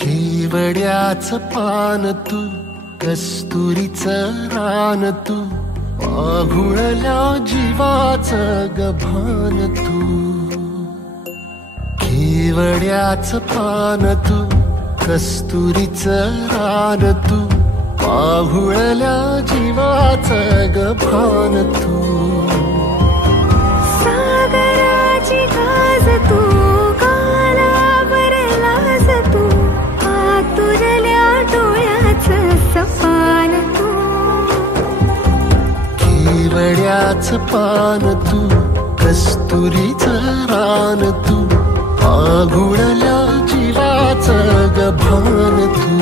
केवड्याचं पान तू, कस्तुरीचं रान तू, पाघुळल्या जीवाचं गभान तू. केवड्याचं पान तू, कस्तुरीचं रान तू, पाघुळल्या जीवाचं गभान तू. सागराची गाज तू, कालावरलाज तू, आतुरल्या डोळ्याचं सपान तू. केवड्याचं पान तू, कस्तुरीचं रान तू, पाघुळल्या जीवाचं गभान तू.